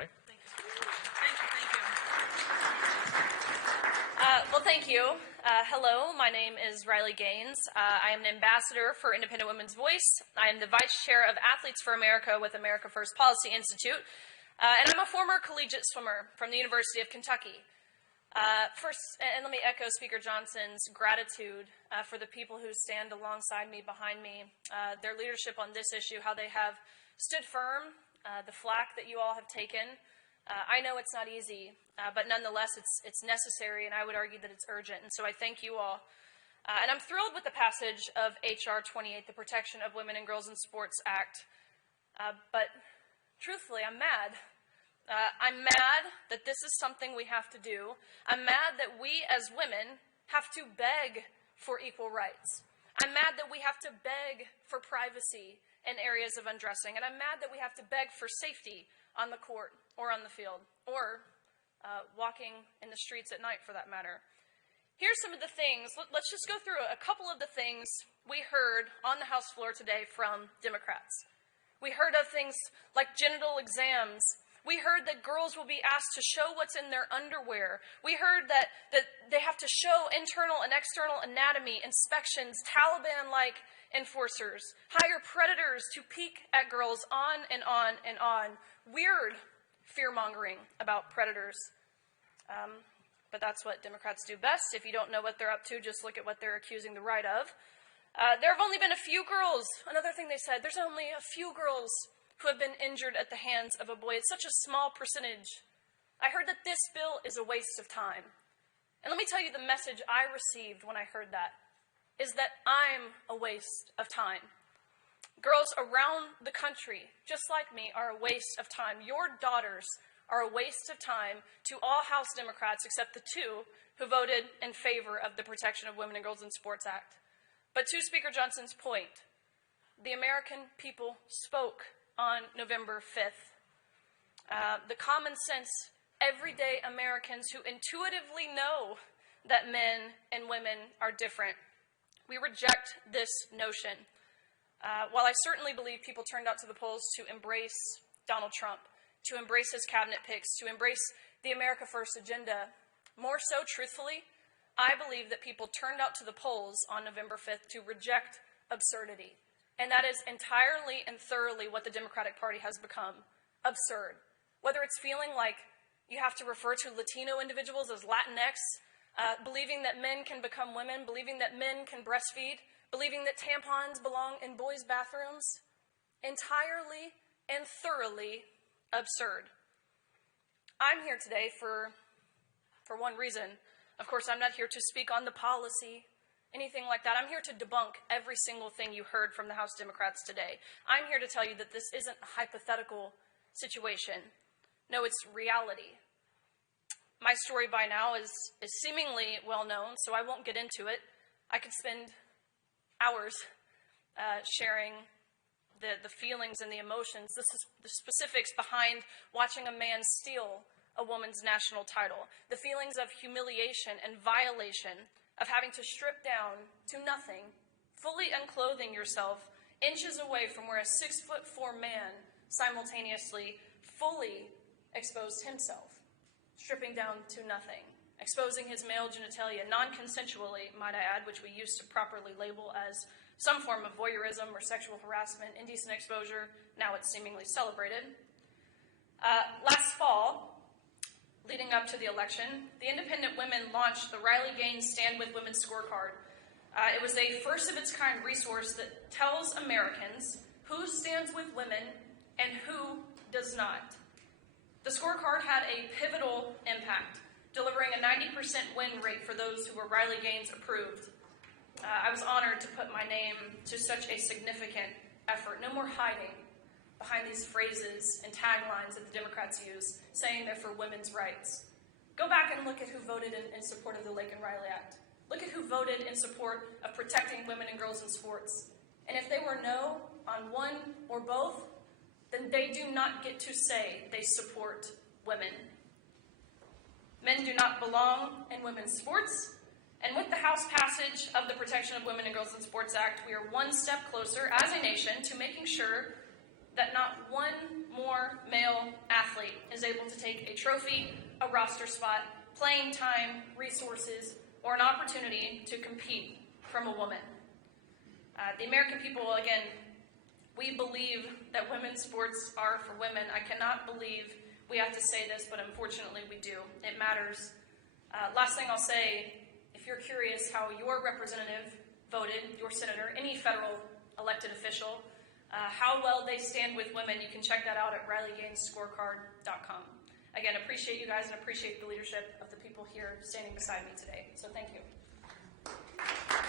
everybody. Thank you. Thank you. Hello, my name is Riley Gaines. I am an ambassador for Independent Women's Voice. I am the vice chair of Athletes for America with America First Policy Institute. And I'm a former collegiate swimmer from the University of Kentucky. First, and let me echo Speaker Johnson's gratitude for the people who stand alongside me, behind me, their leadership on this issue, how they have stood firm, the flack that you all have taken. I know it's not easy, but nonetheless, it's necessary, and I would argue that it's urgent. And so I thank you all. And I'm thrilled with the passage of H.R. 28, the Protection of Women and Girls in Sports Act. But truthfully, I'm mad. I'm mad that this is something we have to do. I'm mad that we as women have to beg for equal rights. I'm mad that we have to beg for privacy in areas of undressing. And I'm mad that we have to beg for safety on the court or on the field or walking in the streets at night for that matter. Here's some of the things. Let's just go through a couple of the things we heard on the House floor today from Democrats. We heard of things like genital exams. We heard that girls will be asked to show what's in their underwear. We heard that they have to show internal and external anatomy, inspections, Taliban-like enforcers, hire predators to peek at girls, on and on and on. Weird fear-mongering about predators. But that's what Democrats do best. If you don't know what they're up to, just look at what they're accusing the right of. There have only been a few girls. Another thing they said, there's only a few girls who have been injured at the hands of a boy. It's such a small percentage. I heard that this bill is a waste of time. And let me tell you the message I received when I heard that, is that I'm a waste of time. Girls around the country, just like me, are a waste of time. Your daughters are a waste of time to all House Democrats except the two who voted in favor of the Protection of Women and Girls in Sports Act. But to Speaker Johnson's point, the American people spoke on November 5th. The common sense, everyday Americans who intuitively know that men and women are different. We reject this notion. While I certainly believe people turned out to the polls to embrace Donald Trump, to embrace his cabinet picks, to embrace the America First agenda, more so, truthfully, I believe that people turned out to the polls on November 5th to reject absurdity. And that is entirely and thoroughly what the Democratic Party has become, absurd. Whether it's feeling like you have to refer to Latino individuals as Latinx, believing that men can become women, believing that men can breastfeed, believing that tampons belong in boys' bathrooms, entirely and thoroughly absurd. I'm here today for one reason. Of course, I'm not here to speak on the policy, anything like that. I'm here to debunk every single thing you heard from the House Democrats today. I'm here to tell you that this isn't a hypothetical situation. No, it's reality. My story by now is seemingly well known, so I won't get into it. I could spend hours sharing the feelings and the emotions, the specifics behind watching a man steal a woman's national title, the feelings of humiliation and violation, of having to strip down to nothing, fully unclothing yourself, inches away from where a 6'4" man simultaneously fully exposed himself, stripping down to nothing, exposing his male genitalia non-consensually, might I add, which we used to properly label as some form of voyeurism or sexual harassment, indecent exposure. Now it's seemingly celebrated. Last fall, leading up to the election, the Independent Women launched the Riley Gaines Stand With Women scorecard. It was a first-of-its-kind resource that tells Americans who stands with women and who does not. The scorecard had a pivotal impact, delivering a 90% win rate for those who were Riley Gaines approved. I was honored to put my name to such a significant effort. No more hiding behind these phrases and taglines that the Democrats use, saying they're for women's rights. Go back and look at who voted in support of the Lake and Riley Act. Look at who voted in support of protecting women and girls in sports. And if they were no on one or both, then they do not get to say they support women. Men do not belong in women's sports. And with the House passage of the Protection of Women and Girls in Sports Act, we are one step closer as a nation to making sure that not one more male athlete is is able to take a trophy, a roster spot, playing time, resources, or an opportunity to compete from a woman. The American people, again, we believe that women's sports are for women. I cannot believe we have to say this, but unfortunately we do. It matters. Last thing I'll say, if you're curious how your representative voted, your senator, any federal elected official, how well they stand with women, you can check that out at RileyGainesScorecard.com. Again, appreciate you guys and appreciate the leadership of the people here standing beside me today. So thank you.